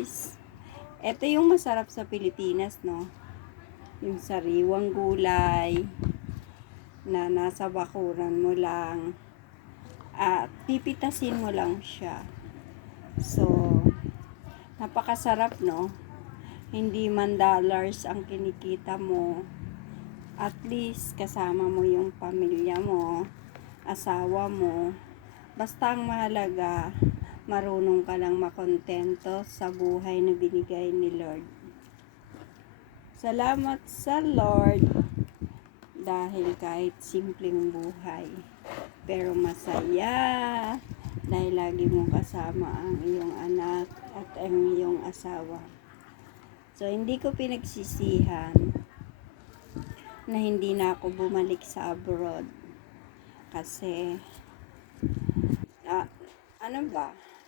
guys. Ito yung masarap sa Pilipinas, no? Yung sariwang gulay na nasa bakuran mo lang. At pipitasin mo lang siya. So, napakasarap, no? Hindi man dollars ang kinikita mo. At least kasama mo yung pamilya mo, asawa mo. Basta ang mahalaga, marunong ka lang makontento sa buhay na binigay ni Lord. Salamat sa Lord dahil kahit simpleng buhay, pero masaya dahil lagi mong kasama ang iyong anak at ang iyong asawa. So, hindi ko pinagsisihan na hindi na ako bumalik sa abroad kasi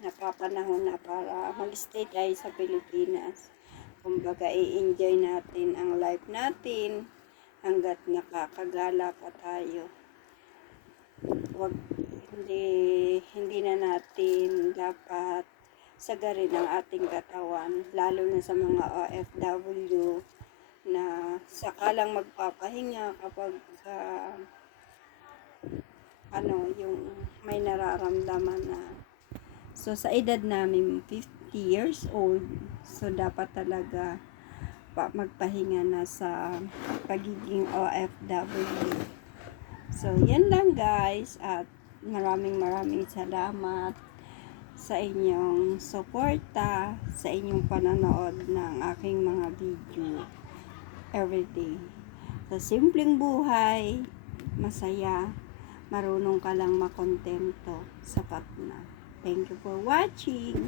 napapanahon na para mag-stay tayo sa Pilipinas. Kumbaga, i-enjoy natin ang life natin hanggat nakakagala pa tayo. Hindi na natin dapat sagarin ang ating katawan, lalo na sa mga OFW na sakalang magpapahinga kapag yung may nararamdaman na. So, sa edad namin 50 years old, so dapat talaga magpahinga na sa pagiging OFW. So, yan lang guys, at maraming salamat sa inyong suporta, sa inyong panonood ng aking mga video everyday. Sa simpleng buhay, masaya, marunong ka lang makontento, sapat na. Thank you for watching.